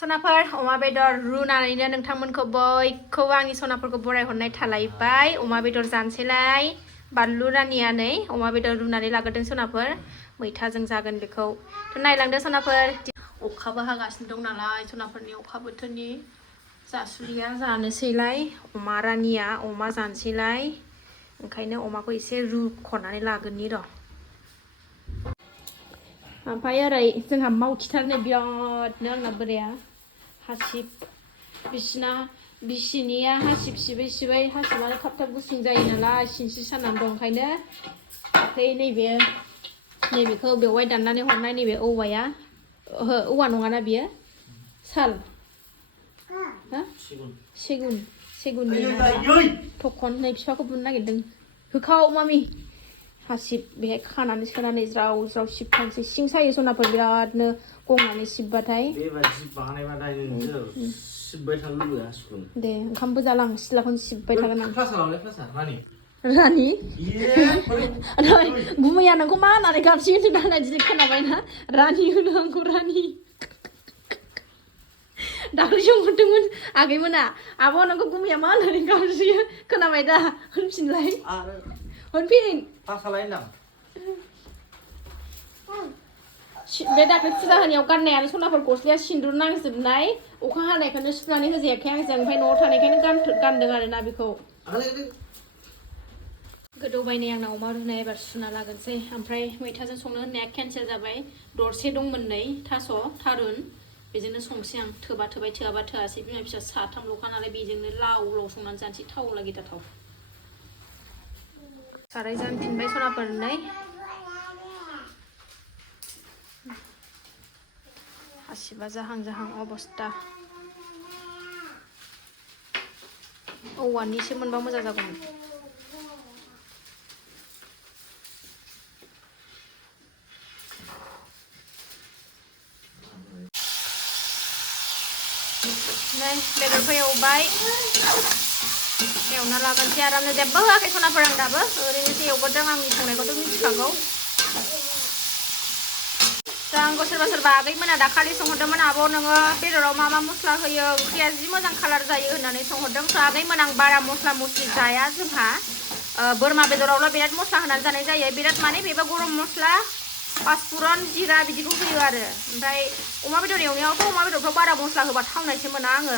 सनाफोर अमा बेदर रुनानैनो नोंथांमोनखौ बयखौबो आंनि सनाफोरखौ बरायहरनाय थालायबाय अमा बेदर जानोसैलाय बानलु रानिया नै अमा बेदर रुनानै लाग्रोदों सनाफोर मैथाजों जागोन बेखौ नायलांदो सनाफोर अखाबो हागासिनो दं नालाय सनाफोरनि अखा बोथोरनि जासुलिया जानोसैलाय अमा रानिया अमा जानोसैलाय ओंखायनो अमाखौ एसे रुख'नानै लागोननि र' ओमफ्राय ओरै जोंहा मावखिथारनो बिरादनो आंना बोराया हासिब बिसिना बिसिनिया हासिब सिबै सिबै हासिबानो थाब थाब गुसुं जायो नालाय सिनस्रि सानानै दं ओंखायनो ओमफ्राय नैबेखौ बेवहाय दाननानै हरनाय नैबे औवाया ओहो औवा नङाना बियो साल सेगुननि थखन नै बिफाखौ बुनो नागिरदों होखाव मामि हासिब बेहाय खानानै सोनानै ज्राव ज्राव सिबखानोसै सिं सायो सनाफोर बिरादनो गंनानै सिबबाथाय दे ओंखामबो जाला आं सिथ्लाखौनो सिबबाय थागोन आं रानि गुमैया नोंखौ मा होननानै गाबसिगोन होनना दिनै खोनाबायना रानि होनो आंखौ रानि दाख्लै सोंहरदोंमोन आगैमोना आब' नोंखौ गुमैया मा होननानै गाबसियो खोनाबाय दा होनफिनलाय होनफिन बे दाख्लै फुजा होनायाव गाननायानो सनाफोर गस्लाया सिन्दुर नांजोबनाय अखा हानायखौनो सुनानै होजायाखै आंजों ओमफ्राय न'आव थानायखायनो गानदों आरोना बेखौ गोदौबायनाय आंना अमा रुनाय एबार सुना लागोनसै ओमफ्राय मैथाजों संनो होननाया केन्सेल जाबाय दरसे दंमोन नै थारुन बेजोंनो संसै आं थोबा थोबाय थोआबा थोआसै बिमा फिसा साथामल'खा नालाय बेजोंनो लाव लाव संनानै जानोसै थावला गिदाथाव साराय जानफिनबाय सनाफोर नै हासिबा जाहां जाहां अबस्था औवानिसो मोनबा मोजां जागौमोन नै बेदरखौ एवबाय एवना लागोनसै आरामनो जेबो होआखै सनाफोर आं दाबो ओरैनोसो एवगोरदों आंनि संनायखौथ' मिथिखागौ आंखौ सोरबा आगैमोना दाखालि सोंहरदोंमोन आब' नोङो बेदराव मा मा मस्ला होयो ओंख्रिया जि मोजां कालार जायो होननानै सोंहरदों आगैमोन आं बारा मस्ला मस्लि जाया जोंहा बोरमा बेदरावल' बिराद मस्ला होनानै जानाय जायो बिराद माने बेबो गरम मस्ला पासफुरन जिरा बिदिखौ होयो आरो ओमफ्राय अमा बेदर एवनायावथ' अमा बेदरफ्राव बारा मस्ला होबा थावनायसो मोना आङो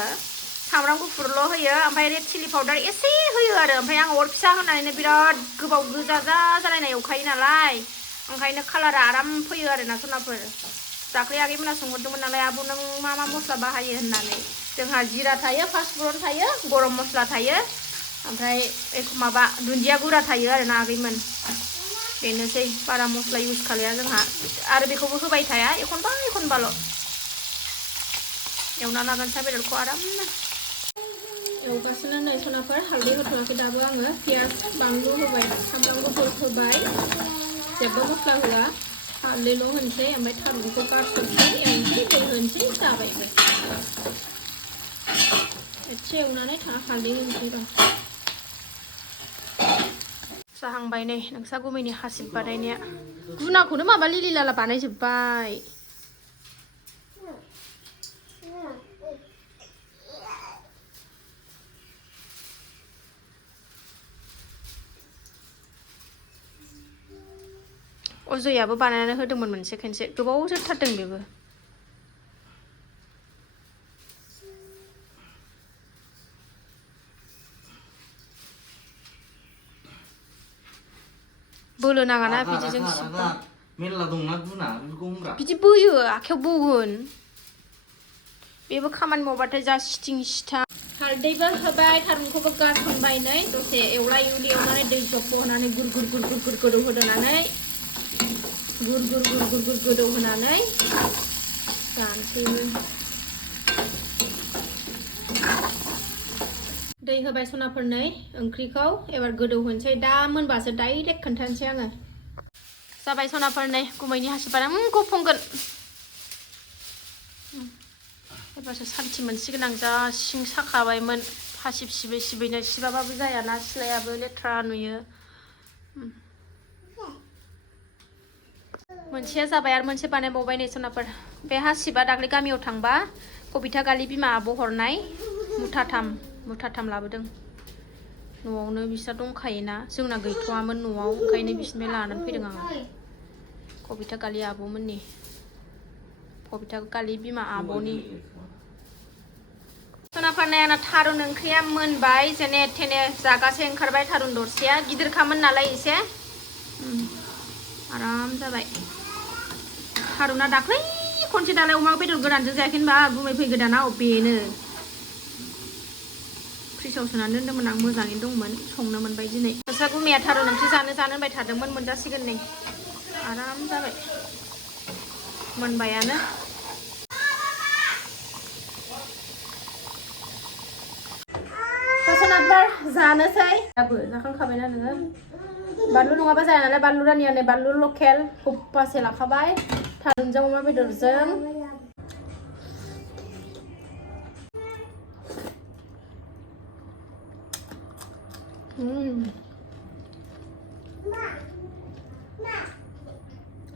सामब्राम गुफुरल' होयो ओमफ्राय रेड चिलि पाउडार एसे होयो आरो ओमफ्राय आं अर फिसा होनानैनो बिराद गोबाव गोजा जालायनाय एवखायो नालाय ओंखायनो कालारा आराम फैयो आरोना सनाफोर दाख्लै आगैमोना सोंहरदोंमोन नालाय आब' नों मा मा मस्ला बाहायो होननानै जोंहा जिरा थायो पासफुरन थायो गरम मस्ला थायो ओमफ्राय माबा दुन्दिया गुरा थायो आरोना आगैमोन बेनोसै बारा मस्ला इउज खालाया जोंहा आरो बेखौबो होबाय थाया एखनबाल' एवना लागोनसै बेदरखौ आरामनो एवगासिनो नै सनाफोर हालदै होथ'वाखै दाबो आङो पियाज बानलु होबाय सामब्राम गुफुर होबाय जेबो मस्ला होआ हालदैल' होनोसै ओमफ्राय थारुनखौ गारसनसै एवनोसै दै होनोसै जाबायबो एसे एवनानै हालदै होनोसै र' जाहांबाय नै नोंसा गुमैनि हासिब बानायनाया गुनाखौनो माबा लिलि लाला बानायजोब्बाय अजयाबो बानायनानै होदोंमोन मोनसे खनसे गोबाव जोरथारदों बेबो बोलो नाङाना बिदिजों सिबबा मेरला दंना गुना बेखौ हमब्रा बिदि बोयो आखायाव बौगोन बेबो खामानि मावबाथाय जा सिथिं हालदैबो होबाय थारुनखौबो गारसनबाय नै दसे एवला एवलि एवनानै दै जब्ब होनानै गुर गोदौ होनानै गुर गोदौ होनानै जानोसै दै होबाय सनाफोर नै ओंख्रिखौ एबार गोदौ होनोसै दा मोनबासो डाइरेक्ट खोन्थानोसै आङो जाबाय सनाफोर नै गुमैनि हासिबारा गफंगोन एबारसो सान्थि मोनसिगोन आं जा सिं साखाबायमोन हासिब सिबैनो सिबाबाबो जायाना सिथ्लायाबो लेथ्रा नुयो मोनसेया जाबाय आरो मोनसे बानायबावबाय नै सनाफोर बे हासिबा दाख्लै गामियाव थांबा कबिता गालि बिमा आब' हरनाय मुथाथाम लाबोदों न'आवनो बिसा दंखायोना जोंना गैथ'वामोन न'आव ओंखायनो बिसनिफ्राय लानानै फैदों आङो कबिता गालि आब'मोननि कबिता गालि बिमा आब'नि सोनाफारनायाना थारुन ओंख्रिया मोनबाय जेने थेने जागासे ओंखारबाय थारुन दरसेया गिदिरखामोन नालाय एसे आराम जाबाय थारुना दाख्लै खनसे दालाय अमा बेदर गोरानजों जायाखै होनबा गुमै फै गोदानाव बेनो फ्रिजआव सोनानै दोन्दोंमोन आं मोजाङैनो दंमोन संनो मोनबाय दिनै नोंस्रा गुमैया थारुन ओंख्रि जानो होनबाय थादोंमोन मोनजासिगोन नै आराम जाबाय मोनबायानो सोनाबार जानोसै दाबो जाखांखाबायना नोङो बानलु नङाबा जाया नालाय बानलु रानियानो बानलु लकेल हुब्बासे लाखाबाय थारुनजों अमा बेदरजों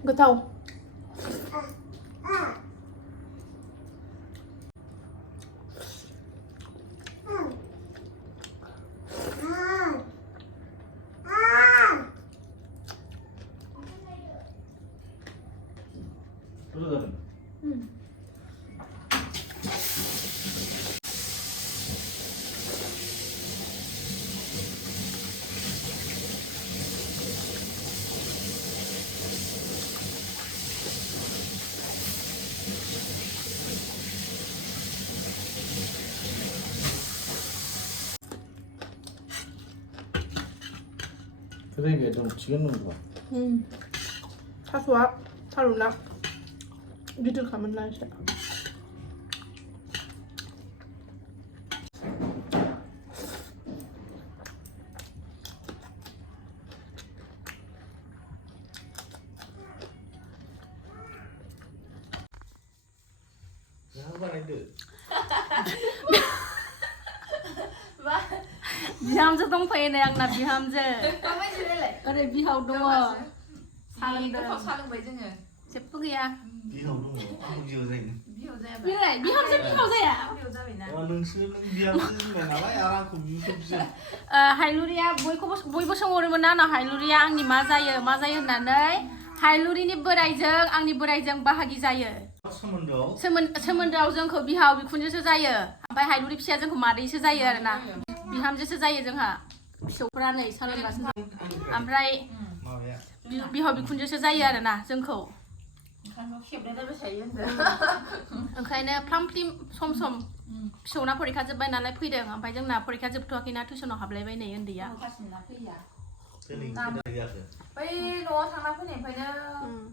गोथाव 그러게 좀 지겠는가? 타수와 타루나 니들 가면 나이스 비함즈 동포이네 양나 비함즈 그래 비하우 동어 사는데 사는 जोङो 제쁘기야 비하우 동어 비하우 자이네 그래 비함즈 비하우자야 नोंसोर नों बिहामजो होनबाय नालाय आरो आंखौ बिहामजो हाइलुरिया बयबो सोंहरोमोन ना हाइलुरिया आंनि मा जायो होननानै हाइलुरिनि बोराइजों आंनि बोराइजों बाहागि जायो सोमोन्दोआव जोंखौ बिहाव बिखुनजोसो जायो ओमफ्राय हाइलुरि फिसाया जोंखौ मादैसो जायो आरोना बिहामजोसो जायो जोंहा फिसौफ्रा नै सालायगासिनो ओमफ्राय बिहाव बिखुनजोसो जायो आरोना जोंखौ ओंखायनो फ्राम फ्रिम सम फिसौना फरिखा जोब्बाय नालाय फैदों ओमफ्राय जोंना फरिखा जोबथ'वाखैना टिउसनाव हाबलायबाय नै उन्दैया बै न'आव थांना फैनायनिफ्रायनो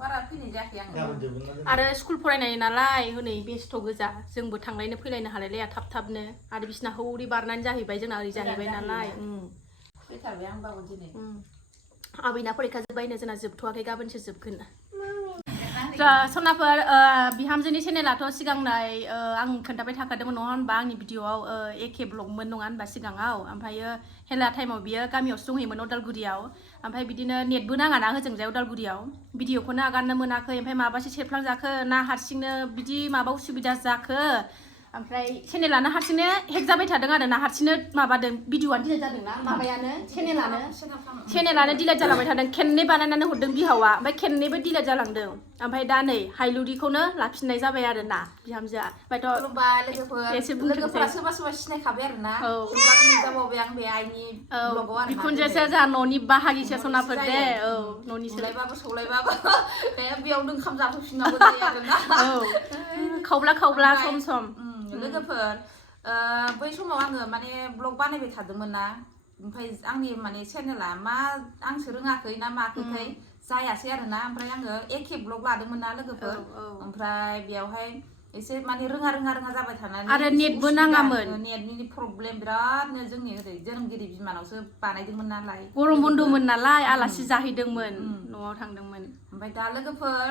बारा फैनाय जायाखै आङो आरो स्कुल फरायनाय नालाय हनै बेस्थ' गोजा जोंबो थांलायनो फैलायनो हालायलाया थाबनो आरो बिसिना हौरि बारनानै जाहैबाय जोंना ओरै जाहैबाय नालाय फैथारबाय आंबाबो दिनै आबैना फरिखा जोब्बायनो जोंना जोबथ'वाखै गाबोनसो जोबगोन सनाफोर बिहामजोनि चेनेलाथ' सिगांनाय आं खोन्थाबाय थाखादोंमोन नङा होनबा आंनि भिडिअआव एके ब्लगमोन नङा होनबा सिगाङाव ओमफ्रायो हेला टाइमाव बियो गामियावसो दंहैयोमोन उदालगुरियाव ओमफ्राय बिदिनो नेटबो नाङाना होजोंजाय उदालगुरियाव भिडिअखौनो आगारनो मोनाखै ओमफ्राय माबासो सेरफ्लांजाखो ना हारसिंनो बिदि माबा उसुबिदा जाखो ओमफ्राय चेनेलानो हारसिंनो हेक जाबाय थादों आरो ना हारसिंनो माबादों भिडिअआनो डिलेट जादों ना माबायानो चेनेलानो डिलेट जालांबाय थादों खेननै बानायनानै हरदों बिहावा ओमफ्राय खेननैबो डिलेट जालांदों ओमफ्राय दा नै हाइलुरिखौनो लाफिननाय जाबाय आरो ना बिहामजोआ लोगोफोरा सोरबा सिनायखाबाय आरो ना नुजाबावबाय आं बे आइनि ब्लगाव आरो बिखुनजोसो जोंहा न'नि बाहागिसो सनाफोर दे न'नि सौलायबाबो बेयावनो ओंखाम जाफैफिननांगौ जायो आरो ना खावब्ला सम लोगोफोर बै समाव आङो माने ब्लग बानायबाय थादोंमोन ना ओमफ्राय आंनि माने चेनेला मा आंसो रोङाखै ना माखैथाय जायासै आरो ना ओमफ्राय आङो एके ब्लग लादोंमोन ना लोगोफोर ओमफ्राय बेयावहाय एसे माने रोङा जाबाय थानानै आरो नेटबो नाङामोन नेटनि प्रब्लेम बिरादनो जोंनि ओरै जोनोमगिरि बिमानावसो बानायदोंमोन नालाय गरम बन्दमोन नालाय आलासि जाहैदोंमोन न'आव थांदोंमोन ओमफ्राय दा लोगोफोर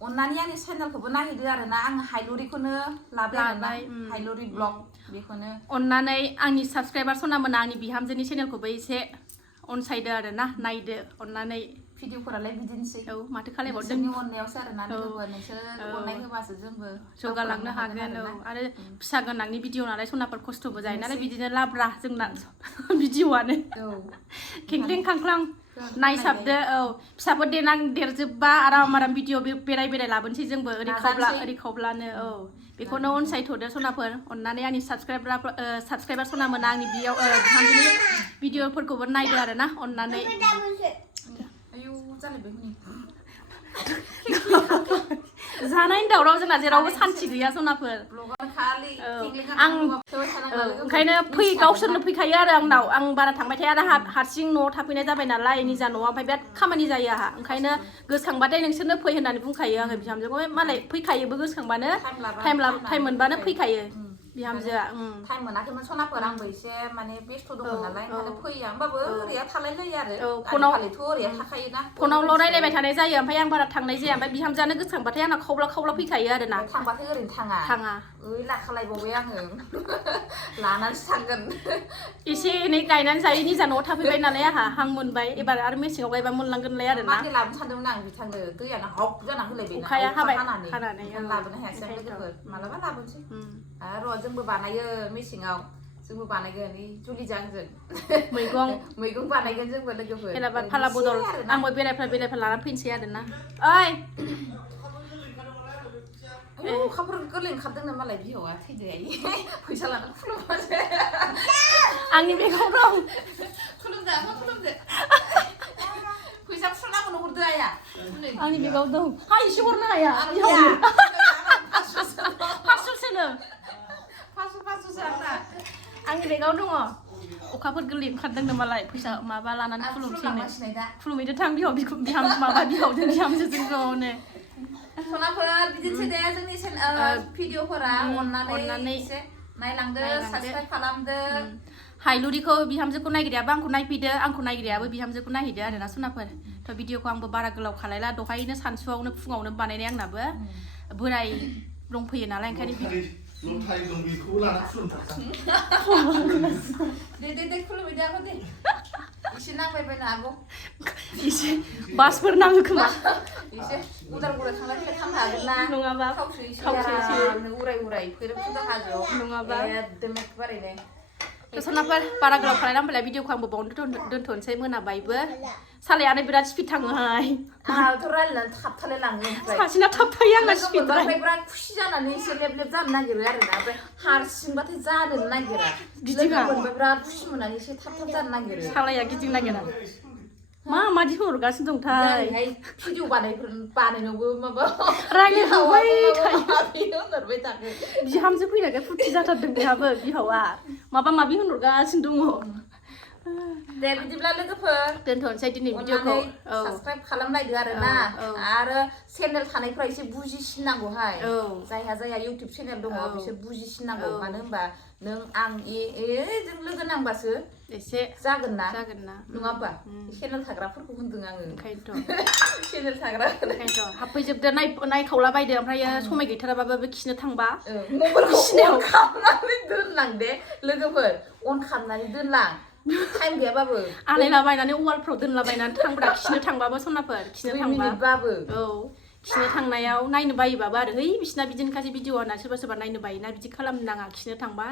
अन्नानै आंनि चेनेलखौबो नायहैदो आरो ना आं हाइलुरिखौनो लाबाय हाइलुरि ब्लग बेखौनो अन्नानै आंनि साबसक्राइबार सनामोना आंनि बिहामजोनि चेनेलखौबो एसे अनसायदो आरो ना नायदो अन्नानै भिडिअफोरालाय बिदिनोसै औ माथो खालायबावदों जोंनि अननायावसो आरोना लोगोफोर नोंसोर अननाय होबासो जोंबो जौगालांनो हागोन औ आरो फिसा गोनांनि भिडिअ नालाय सनाफोर खस्थ'बो जायो नालाय बिदिनो लाब्रा जोंना भिडिअआनो खेंख्लें खांख्लां नायसाबदो औ फिसाफोर देरजोबबा आराम भिडिअ बेराय लाबोनोसै जोंबो ओरै खावब्लानो औ बेखौनो अनसायथ'दो सनाफोर अननानै आंनि साबसक्राइबार सना मोना आंनि बियाव बिहामजोनि भिडिअफोरखौबो नायदो आरोना अननानै आयौ जालायबाय हनै जानायनि दावराव जोंना जेरावबो सान्थि गैया सनाफोर आं ओंखायनो गावसोरनो फैखायो आरो आंनाव आं बारा थांबाय थाया आरो हारसिं न'आव थाफैनाय जाबाय नालाय निजा न'आव ओमफ्राय बिराद खामानि जायो आंहा ओंखायनो गोसोखांबाथाय नोंसोरनो फै होननानै बुंखायो आङो बिहामजोखौ मालाय फैखायोबो गोसोखांबानो टाइम मोनबानो फैखायो बिहामजोआ टाइम मोनाखैमोन सनाफोर आंबो एसे माने बेस्थ' दंमोन नालाय ओंखायनो फैया होमबाबो ओरैया थालायलायो आरो फनावथ' ओरैया थाखायोना फनावल' रायलायबाय थानाय जायो ओमफ्राय आं बारा थांनाय जाया ओमफ्य बिहामजोआनो गोसोखांबाथाय आंना खावब्ला फैखायो आरोना थांबाथाय ओरैनो थाङा ओइ लाखालायबावबाय आङो लानानैसो थांगोन एसे एनै गायनानै जायो निजा न'आव थाफैबाय नालाय आंहा हां मोनबाय एबार आरो मेसेङाव गायबा मोनलांगोनलाय आरोना माने लाबोनो सानदोंमोन आं बिथांनो दैयानो हब जाना होलायबाय अखाया हाबाय हानानै लाबोनो हायासै आं लोगोफोर मालाबा लाबोनोसै आरो जोंबो बानायो मेसेङाव जोंबो बानायगोन जुलिजों आंजों मैगं बानायगोन जोंबो लोगोफोर जेनेबा फाला बदल आंबो बेरायफ्ला लानानै फैनोसै आरोना ओइ अखाफोर गोरलै ओंखारदोंनो मालाय बिहावा थैदो फैसा लानानै खुलुमबासो आंनि बेगाव दं खुलुमदो फैसा खुस्रानांगौनो हरदो आया आंनि बेगाव दं एसे हरनो हाया फासस'सोनो आंनि बेगाव दङ अखाफोर गोरलै ओंखारदोंनो मालाय फैसा माबा लानानै खुलुमहैदो थां बिहावजों बिहामजोजों ज'नो सनाफोर बिदिनोसै दे जोंनि भिडिअफोरा अननानै एसे नायलांदो साबसक्राइब खालामदो हाइलुरिखौ बिहामजोखौ नायग्रायाबो आंखौ नायफैदो आंखौ नायग्रायाबो बिहामजोखौ नायहैदो आरोना सनाफोर थ' भिडिअखौ आंबो बारा गोलाव खालायला दहायनो सानसुआवनो फुङावनो बानायनाय आंनाबो बोराय दंफैयो नालाय ओंखायनो दे खुलुमहैदो आब' दे एसे नांबायबायनो आब' एसे बासफोर नाङो खोमा एसे उदाल थांलाय फैलाय खालामनो हागोन ना नङाबा खावसे उराय फैरबफुदा हाजोआव नङाबा एकदम एखेबारेनो सनाफोर बारा गोलाव खालायना होनबालाय भिडिअखौ आंबो बावनो दोनथ'नोसै मोनाबायबो सालायानो बिराद स्पिड थाङोहाय आंहाथ' रायलायनानै थाबथालायलाङो सासेना थाबथायो आंना स्पिड ओमफ्राय बिराद खुसि जानानै एसे लेब जानो नागिरो आरोना ओमफ्राय हारसिंबाथाय जानोनो नागिरा गिदिङा बिराद खुसि मोननानै एसे थाब जानो नागिरो सालाया गिदिंनो नागिरा मादि हरगासिनो दंथाय भिडिअ बानायनोबो माबा रायलायहांबाय थायो बिहामजो फैनायखाय फुरथि जाथारदों बेहाबो बिहावा माबा माबि होनहरगासिनो दङ दे बिदिब्ला लोगोफोर दोनथ'नोसै दिनै भिडिअखौ साबसक्राइब खालामलायदो आरोना आरो चेनेल थानायफ्रा एसे बुजिसिननांगौहाय जायहा इउटुब चेनेल दङ बिसोर बुजिसिननांगौ मानो होनबा नों आं जों लोगो नांबासो एसे जागोन ना नङा होमबा चेनेल थाग्राफोरखौ होनदों आङो ओंखायनोथ' चेनेल थाग्रा ओंखायनोथ' हाबफैजोबदो नायखावला बायदो ओमफ्राय समाय गैथाराबाबो खिनो थांबा मबाइलखौ अन खालामनानै दोनलां दे लोगोफोर अन खालामनानै दोनलां टाइम गैयाबाबो आलायलाबायनानै वालफ्राव दोनलाबायनानै थांब्रा खिनो थांबाबो सनाफोर खिनो थांबाबो खिनो थांनायाव नायनो बायोबाबो आरो बिसिना बिदिनोखासै भिडिअ होना सोरबा नायनो बायोना बिदि खालामनो नाङा खिनो थांबा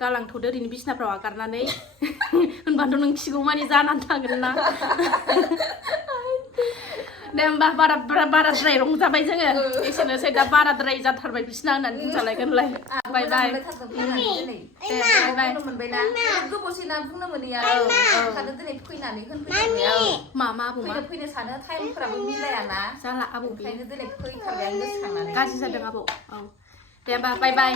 गालांथ'दो ओरैनो बिसिनाफ्राव आगारनानै होनबाथ' नों खिगौ मानि जानानै थागोन ना दे होमबा बाराद्राय रंजाबाय जोङो एसेनोसै दा बाराद्राय जाथारबाय बिसिना होननानै बुंजालायगोनलाय बाय बाय मोनबायना गोबावसैना बुंनो मोनैया ओंखायनो दिनै फैनानै होनफैबाय फैनो सानो टाइमफोराबो मिलायाना जाला आबौ ओंखायनो दिनै फैथारबाय आं गोसोखांनानै गाज्रि जादों आबौ औ दे होमबा बाय बाय